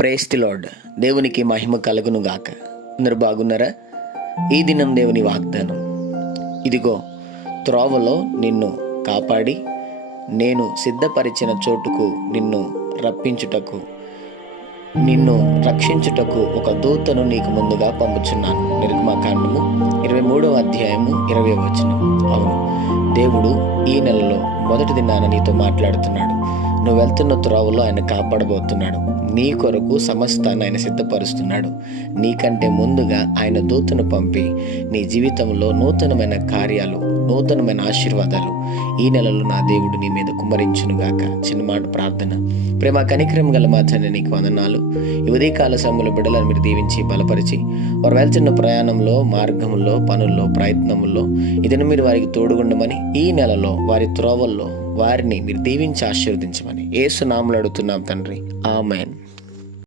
Praise the lord. దేవునికి మహిమ కలుగును గాక. అందరూ బాగున్నారా? ఈ దినం దేవుని వాగ్దానం, ఇదిగో త్రోవలో నిన్ను కాపాడి నేను సిద్ధపరిచిన చోటుకు నిన్ను రప్పించుటకు, నిన్ను రక్షించుటకు ఒక దూతను నీకు ముందుగా పంపుచున్నాను. నిర్గమకాండము 23వ అధ్యాయము 20వ వచనం. అవును, దేవుడు ఈ నెలలో మొదటి దినాన నీతో మాట్లాడుతున్నాడు. నువ్వు వెళ్తున్న త్రోవలో ఆయన కాపాడబోతున్నాడు. నీ కొరకు సమస్తాన్ని ఆయన సిద్ధపరుస్తున్నాడు. నీకంటే ముందుగా ఆయన దూతను పంపి నీ జీవితంలో నూతనమైన కార్యాలు, నూతనమైన ఆశీర్వాదాలు ఈ నెలలో నా దేవుడు నీ మీద కుమ్మరించునుగాక. చిన్న మాట ప్రార్థన. ప్రేమ కనికరం గల మా తండ్రి, నీకు వందనాలు. ఈ ఉదయకాల సమయంలో బిడ్డలను మీరు దీవించి బలపరిచి, వారు వెళ్తున్న ప్రయాణంలో, మార్గంలో, పనుల్లో, ప్రయత్నంలో ఇదని మీరు వారికి తోడుగుండమని, ఈ నెలలో వారి త్రోవల్లో వారిని మీరు దీవించి ఆశీర్వదించమని యేసు నామములో అడుగుతున్నాం తండ్రి. ఆమేన్.